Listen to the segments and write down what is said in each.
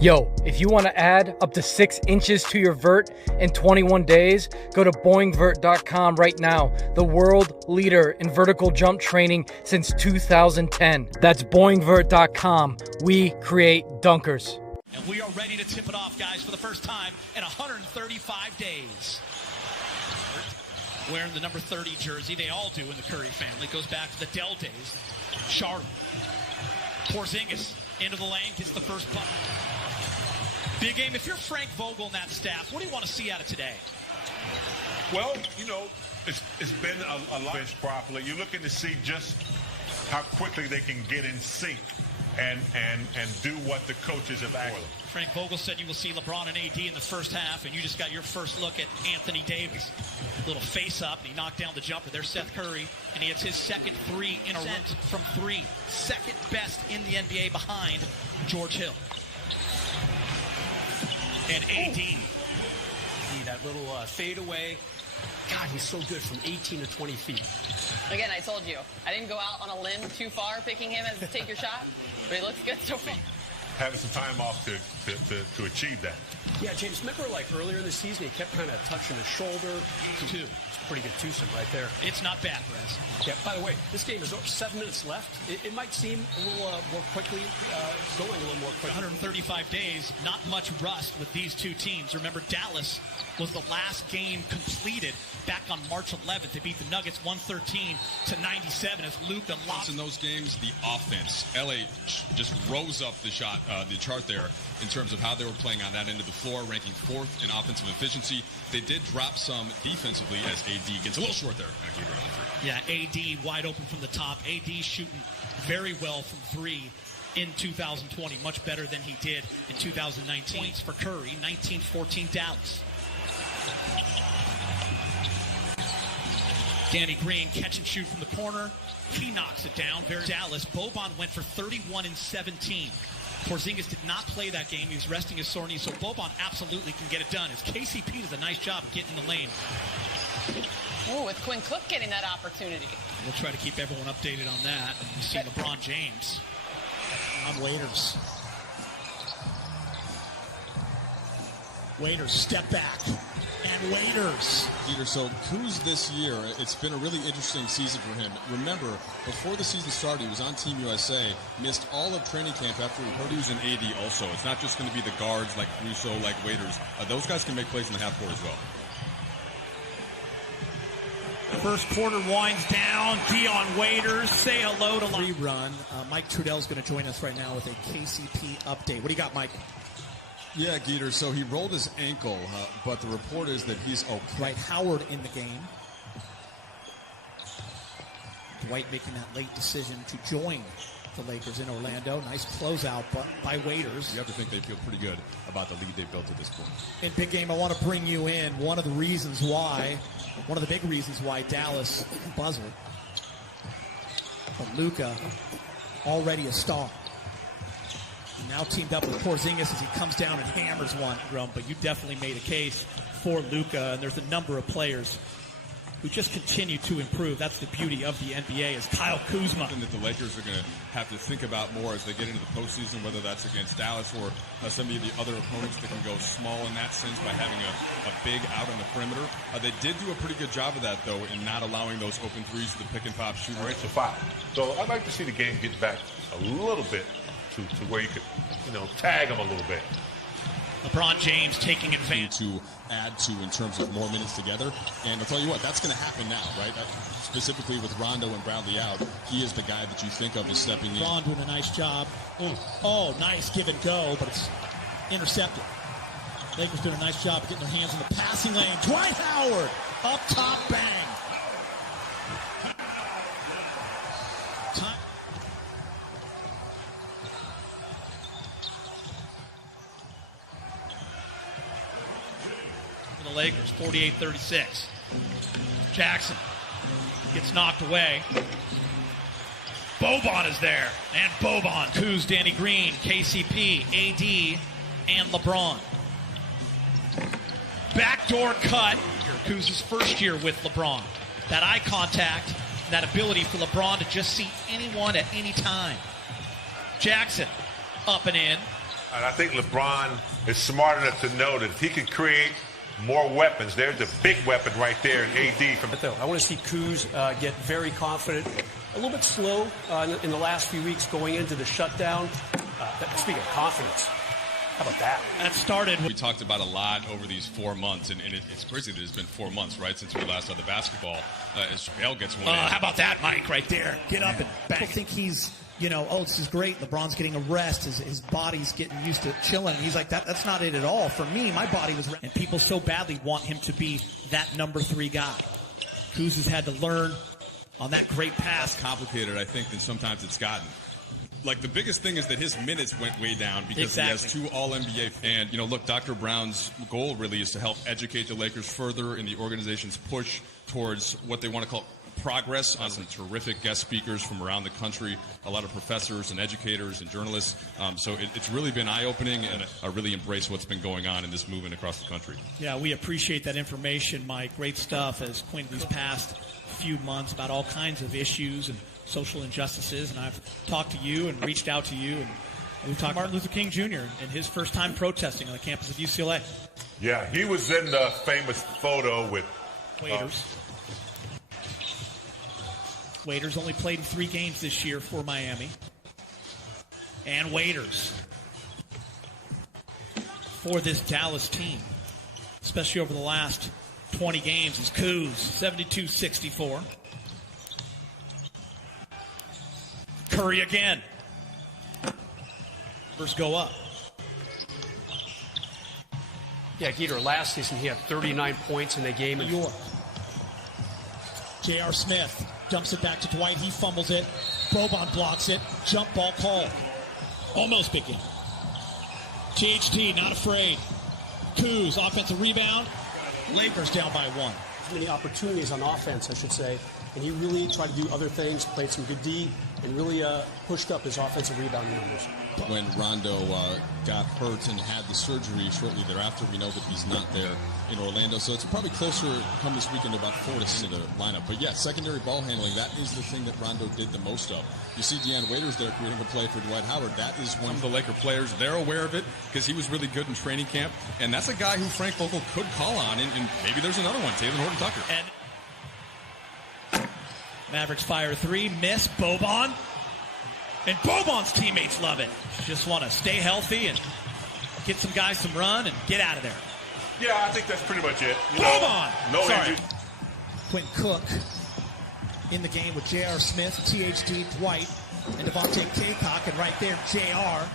Yo, if you want to add up to 6 inches to your vert in 21 days, go to boingvert.com right now, the world leader in vertical jump training since 2010. That's boingvert.com. We create dunkers. And we are ready to tip it off, guys, for the first time in 135 days. Wearing the number 30 jersey, they all do in the Curry family. Goes back to the Dell days. Charlotte. Porzingis into the lane, gets the first bucket. Big game. If you're Frank Vogel and that staff, what do you want to see out of today? Well, you know, it's been a lot properly. You're looking to see just how quickly they can get in sync and do what the coaches have asked. Frank Vogel said you will see LeBron and AD in the first half, and you just got your first look at Anthony Davis. Little face up, and he knocked down the jumper. There's Seth Curry, and he hits his second three in a row from three. Second best in the NBA behind George Hill. And AD. See that little fadeaway. God, he's so good from 18 to 20 feet. Again, I told you, I didn't go out on a limb too far picking him as a take your shot, but he looks good so far. Having some time off to achieve that. Yeah, James, remember like earlier in the season, he kept kind of touching his shoulder. Two. Pretty good twosome right there. It's not bad, Rez. Yeah, by the way, this game is 7 minutes left. It might seem a little more quickly, going a little more quickly. 135 days, not much rust with these two teams. Remember, Dallas was the last game completed back on March 11th. They beat the Nuggets 113 to 97 as Luka lost. In those games, the offense, LA just rose up the chart there in terms of how they were playing on that end of the floor, ranking 4th in offensive efficiency. They did drop some defensively as AD gets a little short there. Yeah, AD wide open from the top. AD shooting very well from three in 2020, much better than he did in 2019. Points for Curry, 19-14 Dallas. Danny Green catch and shoot from the corner. He knocks it down. Very Dallas. Boban went for 31 and 17. Porzingis did not play that game. He was resting his sore knee, so Boban absolutely can get it done. As KCP does a nice job of getting in the lane. Ooh, with Quin Cook getting that opportunity. We'll try to keep everyone updated on that. You see LeBron James on Waiters. Waiters, step back. And Waiters. Peter, so Kuz this year, it's been a really interesting season for him. Remember, before the season started, he was on Team USA, missed all of training camp after he heard he was an AD also. It's not just going to be the guards like Russo, like Waiters. Those guys can make plays in the half court as well. First quarter winds down. Dion Waiters, say hello to rerun. Mike Trudell's going to join us right now with a KCP update. What do you got, Mike? Yeah, Geeter, so he rolled his ankle, but the report is that he's okay. Dwight Howard in the game. Dwight making that late decision to join the Lakers in Orlando. Nice closeout by Waiters. You have to think they feel pretty good about the lead they built at this point. In big game, I want to bring you in. One of the big reasons why Dallas buzzed. But Luka, already a star. Now teamed up with Porzingis as he comes down and hammers one, Grum. But you definitely made a case for Luka, and there's a number of players who just continue to improve. That's the beauty of the NBA is Kyle Kuzma. Something that the Lakers are going to have to think about more as they get into the postseason, whether that's against Dallas or some of the other opponents that can go small in that sense by having a big out on the perimeter. They did do a pretty good job of that, though, in not allowing those open threes to the pick-and-pop shooter. It's a foul. So I'd like to see the game get back a little bit to where you could, tag them a little bit. LeBron James taking advantage. To add to in terms of more minutes together. And I'll tell you what, that's going to happen now, right? Specifically with Rondo and Bradley out, he is the guy that you think of as stepping in. LeBron doing a nice job. Oh, nice give and go, but it's intercepted. Lakers doing a nice job of getting their hands in the passing lane. Dwight Howard, up top, bang. The Lakers, 48-36. Jackson gets knocked away. Boban is there. And Boban. Kuz, Danny Green, KCP, AD, and LeBron. Backdoor cut. Kuz's first year with LeBron. That eye contact, that ability for LeBron to just see anyone at any time. Jackson up and in. And I think LeBron is smart enough to know that if he can create more weapons, there's a big weapon right there in AD. I want to see Kuz get very confident, a little bit slow in the last few weeks going into the shutdown. Speaking of confidence, how about that? That started. We talked about a lot over these 4 months, and it's crazy that it's been 4 months, right, since we last saw the basketball. As JaVale gets one in. How about that, Mike, right there? Get up and back. I think he's, this is great. LeBron's getting a rest. His body's getting used to chilling. He's like, that's not it at all. For me, my body was... And people so badly want him to be that number 3 guy. Kuz has had to learn on that great pass. Complicated, I think, than sometimes it's gotten. Like, the biggest thing is that his minutes went way down because he has 2 All-NBA. And, look, Dr. Brown's goal really is to help educate the Lakers further in the organization's push towards what they want to call progress. On some terrific guest speakers from around the country, a lot of professors and educators and journalists. So it's really been eye-opening, and I really embrace what's been going on in this movement across the country. Yeah, we appreciate that information, Mike. Great stuff as Quin these past few months about all kinds of issues and social injustices. And I've talked to you and reached out to you, and we've talked to Martin Luther King Jr. and his first time protesting on the campus of UCLA. Yeah, he was in the famous photo with Waiters. Waiters only played in 3 games this year for Miami. And Waiters for this Dallas team, especially over the last 20 games, is Kuz, 72-64. Curry again. Numbers go up. Yeah, Geeter, last season he had 39 points in a game in New York. J.R. Smith dumps it back to Dwight. He fumbles it. Boban blocks it. Jump ball called. Almost big game. THT not afraid. Kuz, offensive rebound. Lakers down by 1. Many opportunities on offense, I should say. And he really tried to do other things, played some good D, and really pushed up his offensive rebound numbers. When Rondo got hurt and had the surgery shortly thereafter, we know that he's not there in Orlando. So it's probably closer come this weekend to about 4 to 6 in the lineup. But yeah, secondary ball handling, that is the thing that Rondo did the most of. You see Deanne Waiters there creating a play for Dwight Howard. That is one of the Laker players. They're aware of it because he was really good in training camp. And that's a guy who Frank Vogel could call on. And maybe there's another one, Taylor Horton-Tucker. And Mavericks fire 3, miss. Boban. And Boban's teammates love it. Just want to stay healthy and get some guys some run and get out of there. Yeah, I think that's pretty much it. Boban! No Sorry. Quin Cook in the game with J.R. Smith, THD, Dwight, and Devontae Kaycock, and right there, J.R.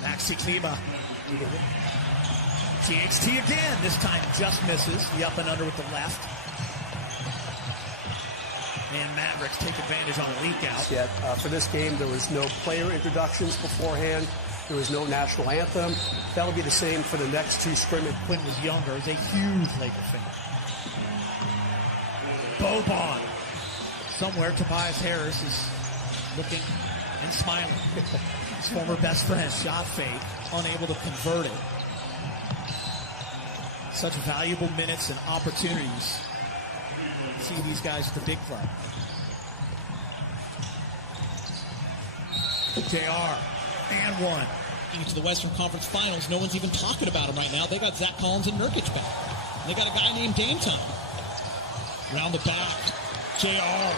Maxi Kleba. THT again. This time just misses. The up and under with the left. And Mavericks take advantage on a leak out. Yet, for this game, there was no player introductions beforehand. There was no national anthem. That'll be the same for the next 2 scrimmages. Quin was younger. Is a huge Laker fan. Boban. Somewhere Tobias Harris is looking and smiling. His former best friend, shot fake, unable to convert it. Such valuable minutes and opportunities. See these guys at the big club. JR and 1. Into the Western Conference Finals, no one's even talking about them right now. They got Zach Collins and Nurkic back. They got a guy named Dame Time. Round the back, JR.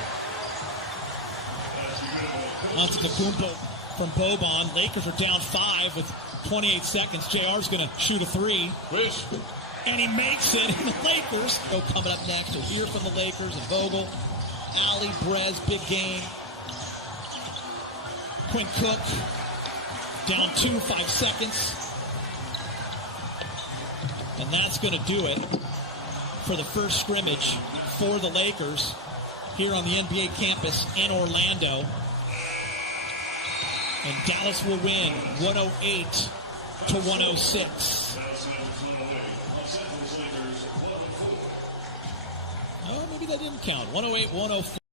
Antetokounmpo from Boban. Lakers are down 5 with 28 seconds. JR's going to shoot a 3. Wish. And he makes it, and the Lakers go coming up next. We'll hear from the Lakers and Vogel. Ali, Brez, big game. Quin Cook, down 2, 5 seconds. And that's going to do it for the first scrimmage for the Lakers here on the NBA campus in Orlando. And Dallas will win 108-106. Oh, maybe that didn't count. 108-104.